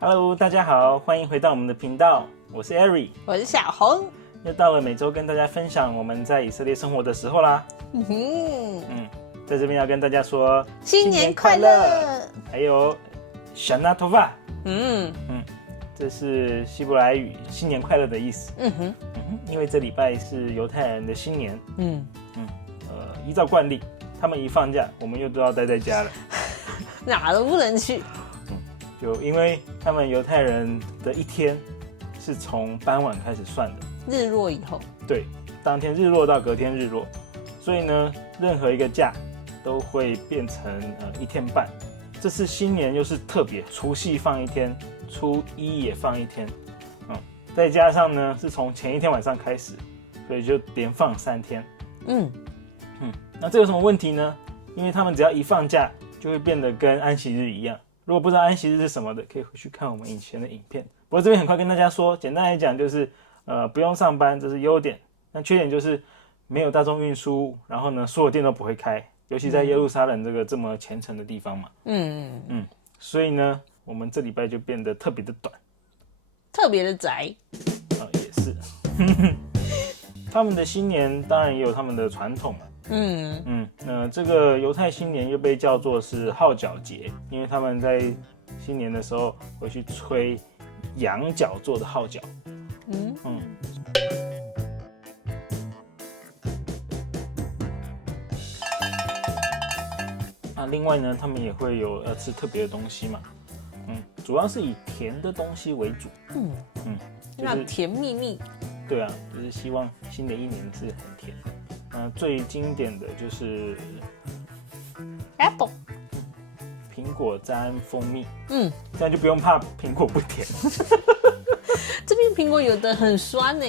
Hello， 大家好，欢迎回到我们的频道，我是 Ari， 我是小红，又到了每周跟大家分享我们在以色列生活的时候啦。在这边要跟大家说新年快乐，还有 Shana Tova， 这是希伯来语新年快乐的意思。因为这礼拜是犹太人的新年，依照惯例，他们一放假，我们又都要待在家了，哪都不能去。就因为他们犹太人的一天是从傍晚开始算的，日落以后，对，当天日落到隔天日落，所以呢，任何一个假都会变成1天半。这次新年又是特别，除夕放1天，初一也放1天，再加上呢是从前一天晚上开始，所以就连放3天。那这有什么问题呢？因为他们只要一放假，就会变得跟安息日一样。如果不知道安息日是什么的，可以回去看我们以前的影片。不过这边很快跟大家说，简单来讲就是不用上班，这是优点。那缺点就是没有大众运输，然后呢所有店都不会开，尤其在耶路撒冷这么虔诚的地方嘛。所以呢，我们这礼拜就变得特别的短，特别的宅。也是。他们的新年当然也有他们的传统嘛。那这个犹太新年又被叫做是号角节，因为他们在新年的时候会去吹羊角做的号角。另外呢，他们也会有要吃特别的东西嘛。主要是以甜的东西为主。那甜蜜蜜。对啊，就是希望新的一年是很甜。最经典的就是 Apple， 苹果沾蜂蜜，这样就不用怕苹果不甜。这边苹果有的很酸呢。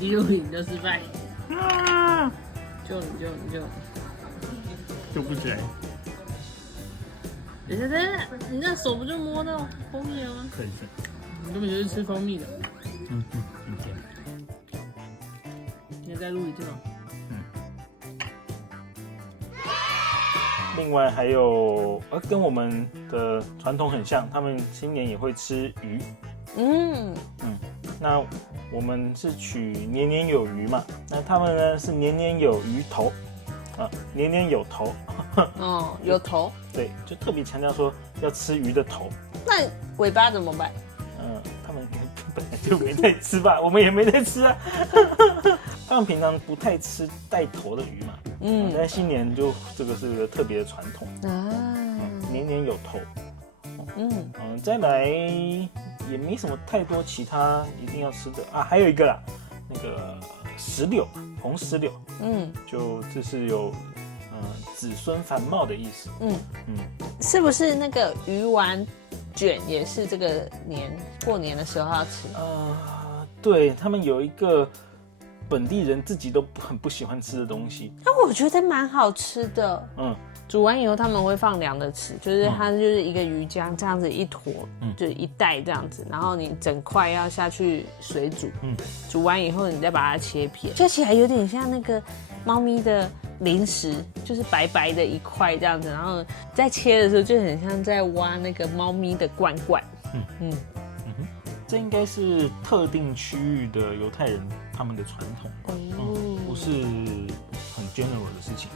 又你的失败，救不起来。等一下，你那手不就摸到蜂蜜了吗？可以。你根本就是吃蜂蜜的。很甜。你再录一次吗？另外还有，跟我们的传统很像，他们新年也会吃鱼。那我们是取年年有余嘛，那他们呢是年年有余头，年年有头。有头。对，就特别强调说要吃鱼的头。那尾巴怎么办？他们本来就没在吃吧，我们也没在吃啊。他们平常不太吃带头的鱼嘛。但新年就这个是个特别的传统年年有头。再来也没什么太多其他一定要吃的啊，还有一个啦，那个石榴，红石榴。就这是有子孙繁茂的意思。是不是那个鱼丸卷也是这个过年的时候要吃？对，他们有一个本地人自己都很不喜欢吃的东西。我觉得蛮好吃的。煮完以后他们会放凉的吃，就是它就是一个鱼浆这样子一坨，就一袋这样子，然后你整块要下去水煮，煮完以后你再把它切片，切起来有点像那个猫咪的零食，就是白白的一块这样子，然后在切的时候就很像在挖那个猫咪的罐罐。这应该是特定区域的犹太人他们的传统，不是很 general 的事情。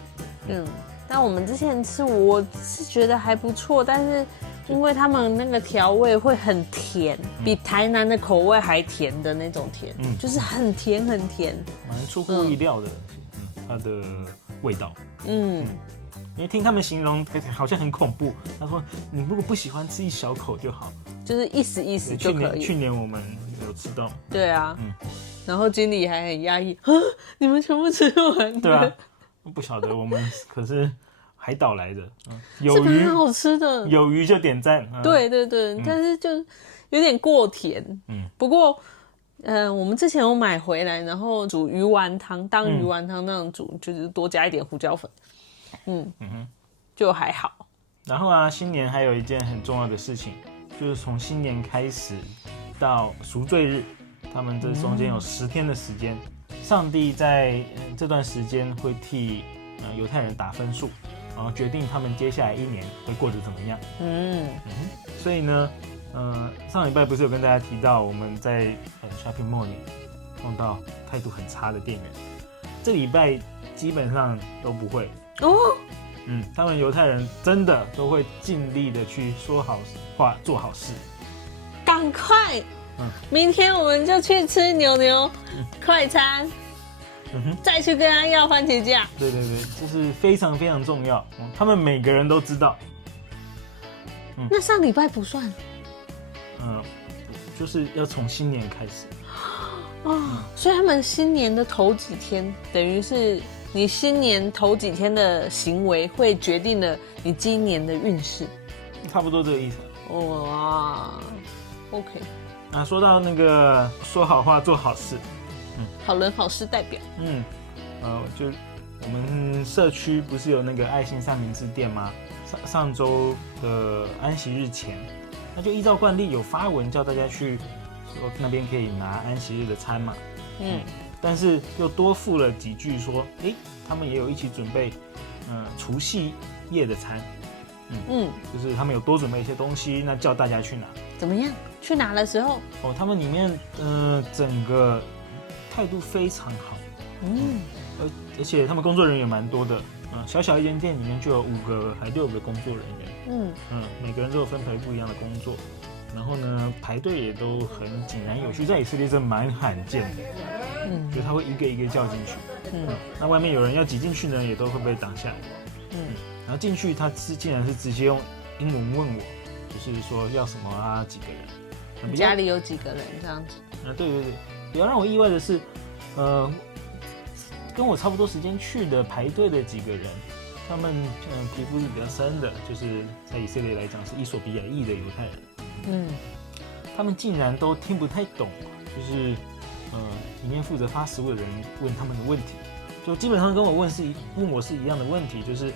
但我们之前吃，我是觉得还不错，但是因为他们那个调味会很甜，比台南的口味还甜的那种甜，就是很甜很甜，蛮出乎意料的，它的味道。因为听他们形容好像很恐怖，他说你如果不喜欢吃一小口就好，就是意思意思就可以。去年我们有吃到。对啊，然后经理还很压抑，你们全部吃完？对啊。不晓得我们可是海岛来的，有鱼很好吃的，有鱼就点赞。对，但是就有点过甜。不过我们之前有买回来，然后煮鱼丸汤，当鱼丸汤那样煮，就是多加一点胡椒粉。就还好。然后啊，新年还有一件很重要的事情，就是从新年开始到赎罪日，他们这中间有10天的时间，上帝在这段时间会替犹太人打分数，然后决定他们接下来1年会过得怎么样。所以呢，上礼拜不是有跟大家提到我们在shopping mall 里碰到态度很差的店员，这礼拜基本上都不会哦。他们犹太人真的都会尽力的去说好话、做好事。赶快，明天我们就去吃牛快餐，再去跟他要番茄酱。对，这是非常非常重要，他们每个人都知道。那上礼拜不算。就是要从新年开始。所以他们新年的头几天，等于是你新年头几天的行为会决定了你今年的运势，差不多这个意思。哇 ，OK。说到那个说好话做好事，好人好事代表。就我们社区不是有那个爱心三明治店吗？上周的安息日前，那就依照惯例有发文叫大家去说那边可以拿安息日的餐嘛。但是又多附了几句说，他们也有一起准备，除夕夜的餐，就是他们有多准备一些东西，那叫大家去拿。怎么样？去拿的时候，他们里面，整个态度非常好，而且他们工作人员蛮多的，小小一间店里面就有5个还6个工作人员，每个人都有分配不一样的工作。然后呢，排队也都很井然有序，在以色列这蛮罕见的。就他会一个一个叫进去。那外面有人要挤进去呢，也都会被挡下来。然后进去，他竟然是直接用英文问我，就是说要什么啊，几个人？家里有几个人这样子？对。比较让我意外的是，跟我差不多时间去的排队的几个人，他们皮肤是比较深的，就是在以色列来讲是伊索比亚裔的犹太人。他们竟然都听不太懂，就是里面负责发食物的人问他们的问题，就基本上跟我问我是一样的问题，就是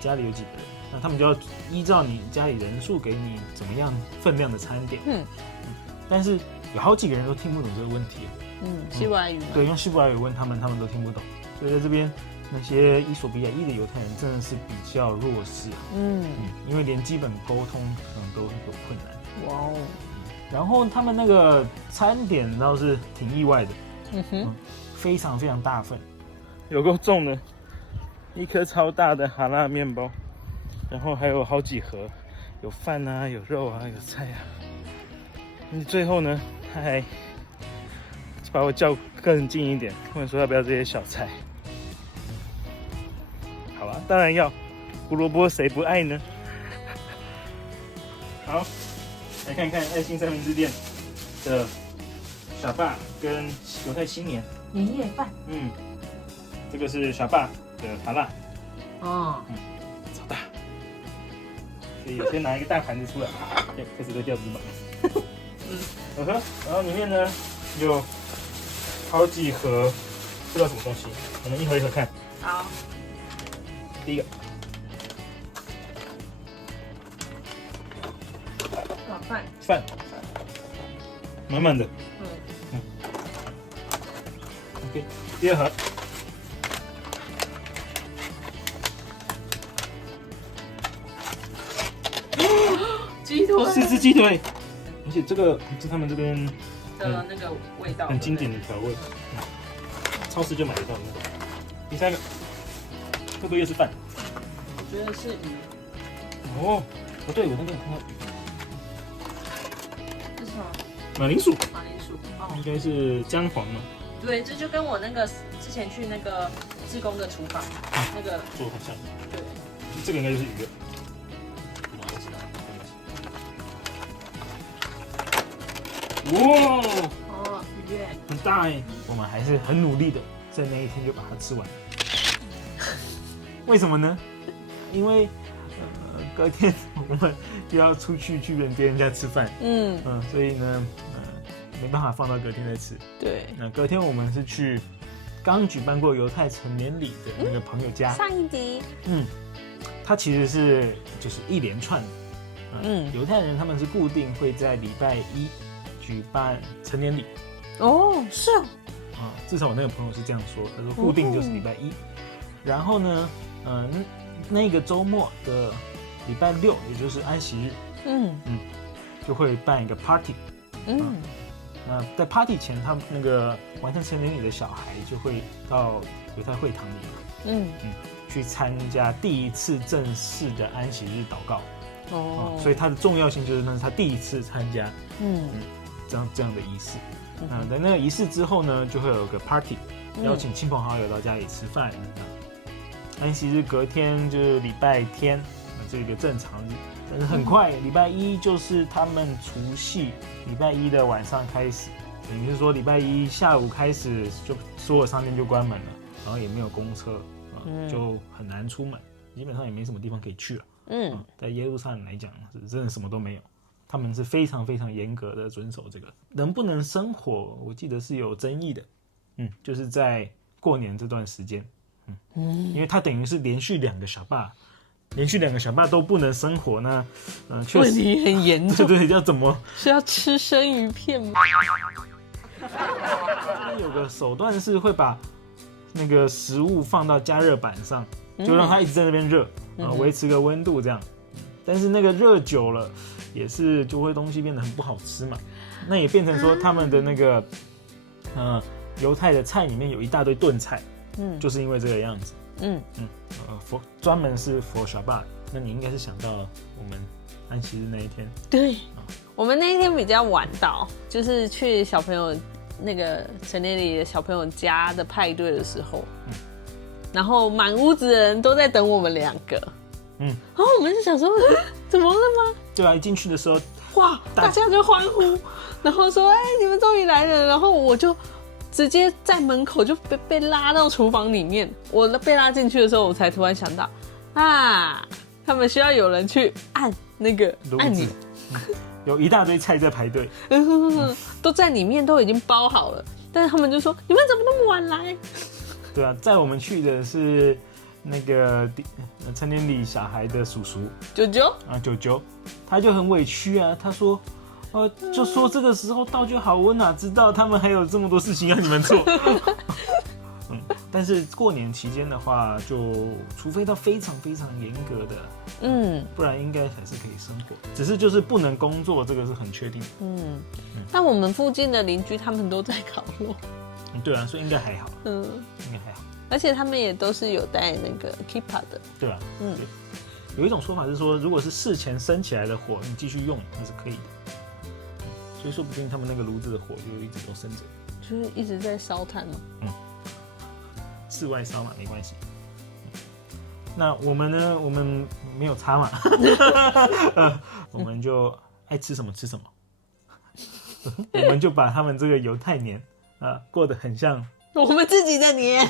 家里有几个人，那他们就要依照你家里人数给你怎么样分量的餐点。但是有好几个人都听不懂这个问题。希伯来语吗？对，用希伯来语问他们都听不懂，所以在这边那些伊索比亚裔的犹太人真的是比较弱势。因为连基本沟通可能都有困难。哇哦！然后他们那个餐点倒是挺意外的，非常非常大份，有够重的，一颗超大的哈拉面包，然后还有好几盒，有饭啊，有肉啊，有菜啊。最后呢，他还把我叫更近一点，问说要不要这些小菜。好啊，当然要，胡萝卜谁不爱呢？好。来看看爱心三明治店的沙巴跟犹太新年夜饭。这个是沙巴的哈辣。超大，所以有些拿一个大盘子出来，开始在掉芝麻。然后里面呢有好几盒，不知道什么东西，我们一盒一盒看。好，第一个。饭，满满的。OK， 第2盒。鸡腿，4只鸡腿，而且这个是他们这边的那个味道，很经典的调味，超市就买得到的。第3个，会不会又是饭？我觉得是鱼。不对，我那边有看到鱼。这是什么？马铃薯，应该是姜黄嘛？对，这就跟我那个之前去那个志工的厨房，那个做很像。对，这个应该就是鱼了。哇！鱼很大哎，我们还是很努力的，在那一天就把它吃完。为什么呢？因为隔天我们就要出去别人家吃饭，所以呢，没办法放到隔天再吃。对，那隔天我们是去刚举办过犹太成年礼的那个朋友家。上一集，它其实是就是一连串的。犹太人他们是固定会在礼拜一举办成年礼。哦，是哦。至少我那个朋友是这样说，他说固定就是礼拜一。然后呢，那个周末的礼拜六，也就是安息日，就会办一个 party。那在 party 前，他们那个完成成年礼的小孩就会到犹太会堂里去参加第一次正式的安息日祷告。所以它的重要性就是那是他第一次参加这样的仪式。在那个仪式之后呢，就会有个 party， 邀请亲朋好友到家里吃饭。安息日隔天就是礼拜天，这个正常日。但是很快，礼拜一就是他们除夕，礼拜一的晚上开始，等于是说礼拜一下午开始，就所有商店就关门了，然后也没有公车，就很难出门，基本上也没什么地方可以去了。在耶路撒冷来讲，是真的什么都没有。他们是非常非常严格的遵守这个，能不能生火，我记得是有争议的。就是在过年这段时间，因为它等于是连续2个小霸。连续2个小霸都不能生火，那确实问题很严重。对，要怎么？是要吃生鱼片吗？有个手段是会把那个食物放到加热板上，就让它一直在那边热，维持个温度这样。但是那个热久了，也是就会东西变得很不好吃嘛。那也变成说他们的那个犹太的菜里面有一大堆炖菜，就是因为这个样子。专门是 for Shabbat， 那你应该是想到我们安息日那一天。对，我们那一天比较晚到，就是去小朋友那个成年礼的小朋友家的派对的时候，然后满屋子的人都在等我们2个，然后我们就想说，怎么了吗？对啊，一进去的时候，哇，大家就欢呼，然后说，你们终于来了，然后我就直接在门口就被拉到厨房里面。我被拉进去的时候，我才突然想到，他们需要有人去按那个按钮，有一大堆菜在排队，都在里面都已经包好了，但是他们就说你们怎么那么晚来？对啊，在我们去的是那个成年礼小孩的叔叔九九，他就很委屈啊，他说。就说这个时候到就好，我哪知道他们还有这么多事情要你们做。但是过年期间的话，就除非到非常非常严格的，不然应该还是可以生活。只是就是不能工作，这个是很确定的。但我们附近的邻居他们都在烤肉。对啊，所以应该还好。应该还好。而且他们也都是有带那个 kippa 的。对啊。有一种说法是说，如果是事前生起来的火，你继续用那是可以的。所以说不定他们那个炉子的火就一直都生着，就是一直在烧炭嘛。室外烧嘛，没关系。那我们呢？我们没有差嘛，我们就爱吃什么吃什么。我们就把他们这个犹太年过得很像我们自己的年。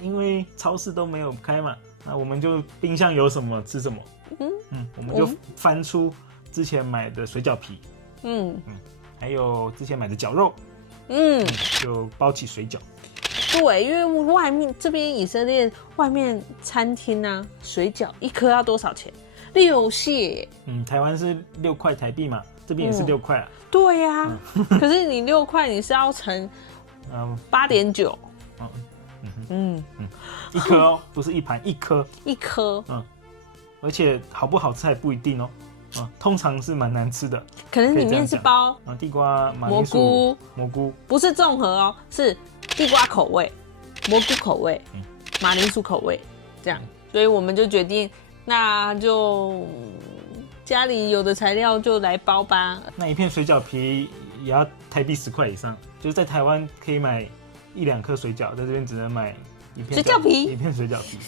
因为超市都没有开嘛，那我们就冰箱有什么吃什么。我们就翻出之前买的水饺皮，还有之前买的绞肉，就包起水饺。对，因为外面这边以色列外面餐厅啊，水饺1颗要多少钱？6蟹。台湾是6块台币嘛，这边也是6块啊。对呀，可是你6块你是要乘8.9。一颗哦，不是一盘，1颗。1颗。而且好不好吃还不一定哦。通常是蛮难吃的，可能里面是包地瓜、马蘑铃薯、蘑菇，不是综合哦，是地瓜口味、蘑菇口味、马铃薯口味这样，所以我们就决定，那就家里有的材料就来包吧。那一片水饺皮也要台币10块以上，就是在台湾可以买1-2颗水饺，在这边只能买一片水饺皮，一片水饺皮。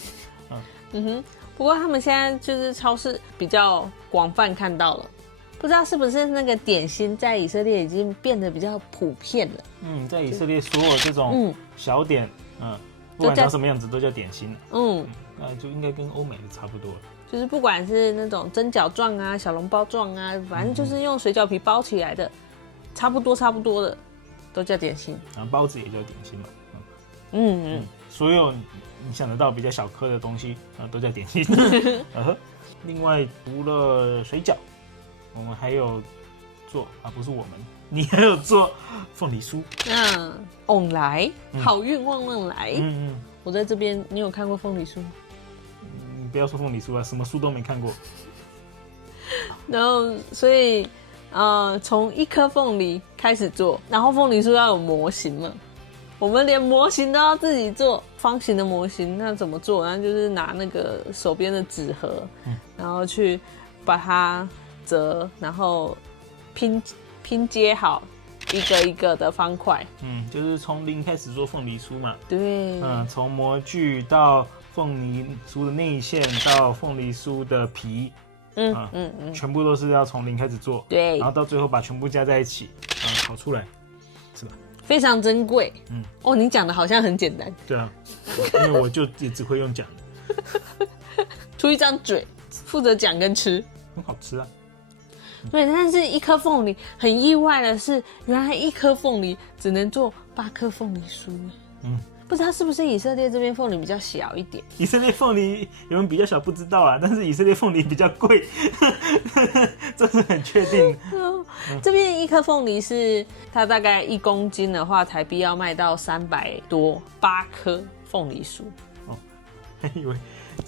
不过他们现在就是超市比较广泛看到了，不知道是不是那个点心在以色列已经变得比较普遍了。在以色列所有这种小点，不管长什么样子都叫点心。那就应该跟欧美的差不多了。就是不管是那种蒸饺状啊、小笼包状啊，反正就是用水饺皮包起来的，差不多的，都叫点心。包子也叫点心嘛。所有你想得到比较小颗的东西都叫点心。另外除了水饺，我们还有做不是我们，你还有做凤梨酥。旺来，好运旺旺来。我在这边，你有看过凤梨酥吗？你不要说凤梨酥什么酥都没看过。然后，所以从一颗凤梨开始做，然后凤梨酥要有模型嘛。我们连模型都要自己做，方形的模型，那怎么做？然后就是拿那个手边的纸盒，然后去把它折，然后拼接好一个一个的方块。就是从零开始做凤梨酥嘛。对。从模具到凤梨酥的内馅到凤梨酥的皮，全部都是要从零开始做。对。然后到最后把全部加在一起，烤出来，是吧？非常珍贵。你讲的好像很简单。对啊，因为我就也只会用讲的，出一张嘴，负责讲跟吃，很好吃啊。对，但是一颗凤梨很意外的是，原来一颗凤梨只能做8颗凤梨酥。不知道是不是以色列这边凤梨比较小一点？以色列凤梨有人比较小不知道但是以色列凤梨比较贵，这是很确定。这边一颗凤梨是它大概1公斤的话，台币要卖到300多，8颗凤梨酥。还以为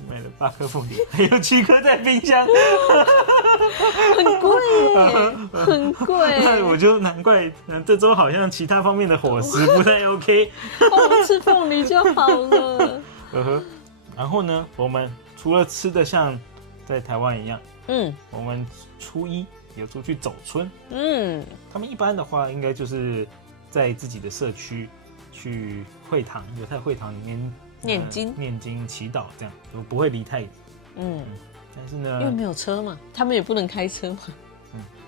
买了8颗凤梨，还有7颗在冰箱，很贵耶，很贵。那我就难怪，这周好像其他方面的伙食不太 OK。我吃凤梨就好了。然后呢，我们除了吃的像在台湾一样，我们初一有出去走春，他们一般的话应该就是在自己的社区去会堂，犹太会堂里面。念经、祈祷，这样都不会离太远。但是呢，因为没有车嘛，他们也不能开车嘛。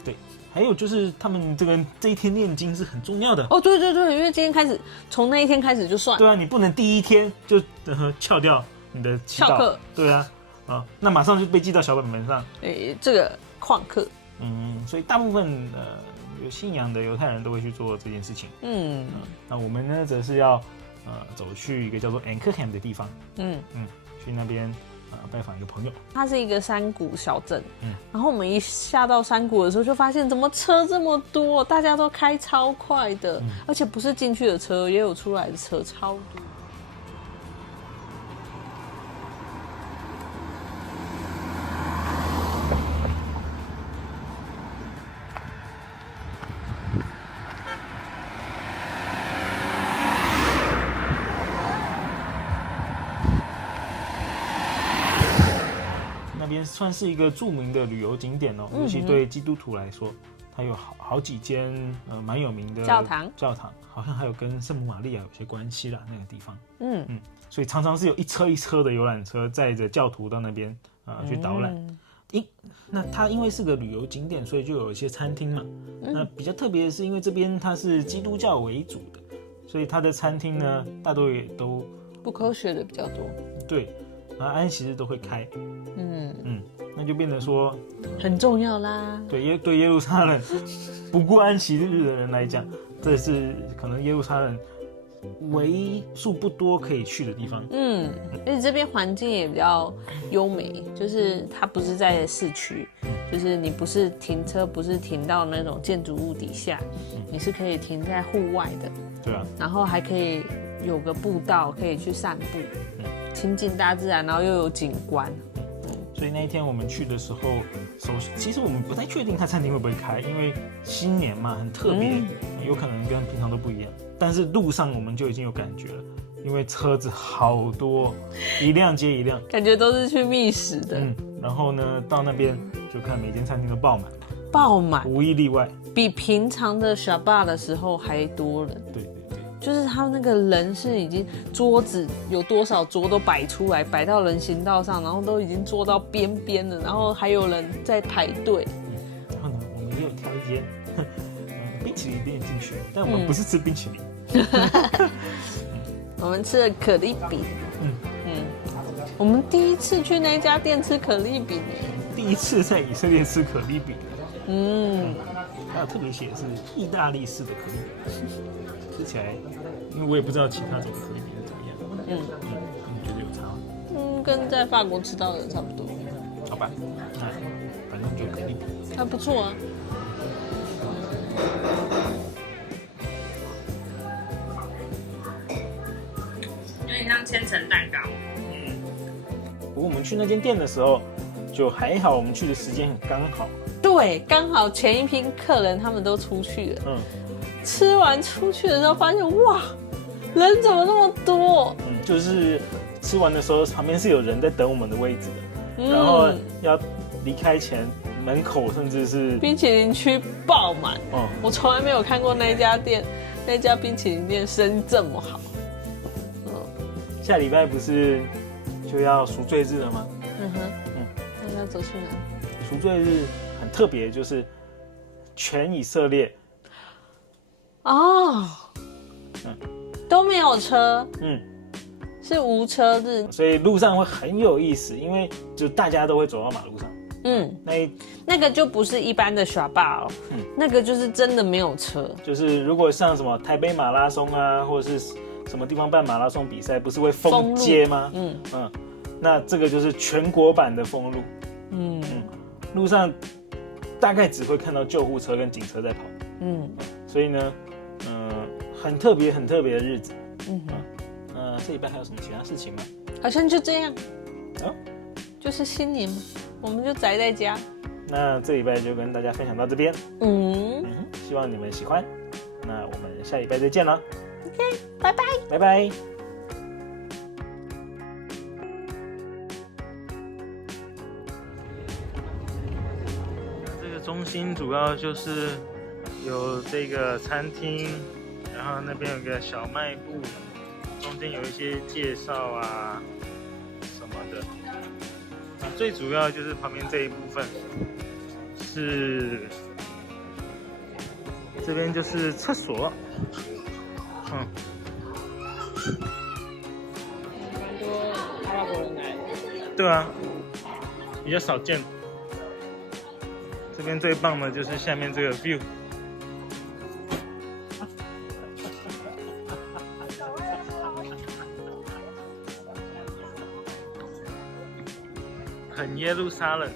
对。还有就是他们这一天念经是很重要的。对，因为今天开始，从那一天开始就算。对啊，你不能第一天就翘掉你的祈祷。翘课。对啊，那马上就被记到小本本上。这个旷课。所以大部分有信仰的犹太人都会去做这件事情。那我们呢，则是要。走去一个叫做 Anchorham 的地方，去那边拜访一个朋友。它是一个山谷小镇，然后我们一下到山谷的时候，就发现怎么车这么多，大家都开超快的，而且不是进去的车，也有出来的车，超多。那边算是一个著名的旅游景点尤其对基督徒来说，它有好几间蛮有名的教堂，好像还有跟圣母玛利亚有些关系啦，那个地方。所以常常是有一车一车的游览车载着教徒到那边去导览。那它因为是个旅游景点，所以就有一些餐厅嘛。那比较特别的是，因为这边它是基督教为主的，所以它的餐厅呢，大多也都不科学的比较多。对。安息日都会开，那就变成说很重要啦。对耶路撒冷不顾安息日的人来讲，这是可能耶路撒冷为数不多可以去的地方。而且这边环境也比较优美，就是它不是在市区，就是你不是停车，不是停到那种建筑物底下，你是可以停在户外的。对啊，然后还可以有个步道可以去散步。亲近大自然，然后又有景观。所以那一天我们去的时候，其实我们不太确定它餐厅会不会开，因为新年嘛，很特别，有可能跟平常都不一样。但是路上我们就已经有感觉了，因为车子好多，一辆接一辆，感觉都是去觅食的。然后呢，到那边就看每间餐厅都爆满，无一例外，比平常的 Shabbat 的时候还多人。对。就是他那个人是已经桌子有多少桌都摆出来，摆到人行道上，然后都已经坐到边边了，然后还有人在排队。然后呢，我们也有挑一间冰淇淋店进去，但我们不是吃冰淇淋，我们吃了可丽饼。我们第一次去那家店吃可丽饼，第一次在以色列吃可丽饼。还有特别写的是意大利式的可丽饼。吃起来，因为我也不知道其他种可丽饼是怎么样，觉得有跟在法国吃到的差不多。好吧，反正就肯定还不错啊。有点像千层蛋糕。不过我们去那间店的时候，就还好，我们去的时间很刚好。对，刚好前一批客人他们都出去了。吃完出去的时候，发现哇，人怎么那么多？就是吃完的时候，旁边是有人在等我们的位置的，然后要离开前，门口甚至是冰淇淋区爆满。我从来没有看过那家冰淇淋店生意这么好。下礼拜不是就要赎罪日了吗？那要走去哪？赎罪日很特别，就是全以色列都没有车，是无车日，所以路上会很有意思，因为就大家都会走到马路上。那个就不是一般的耍霸哦，那个就是真的没有车。就是如果像什么台北马拉松啊，或者是什么地方办马拉松比赛，不是会封街吗？那这个就是全国版的封路。路上大概只会看到救护车跟警车在跑。所以呢，很特别的日子。这礼拜还有什么其他事情吗？好像就这样。就是新年嘛，我们就宅在家。那这礼拜就跟大家分享到这边。希望你们喜欢。那我们下礼拜再见了。OK， 拜拜。拜拜。这个中心主要就是有这个餐厅，然后那边有个小卖部，中间有一些介绍啊什么的。最主要就是旁边这一部分是这边就是厕所。蛮多阿拉伯人来的。对啊，比较少见。这边最棒的就是下面这个 view。很耶路撒冷。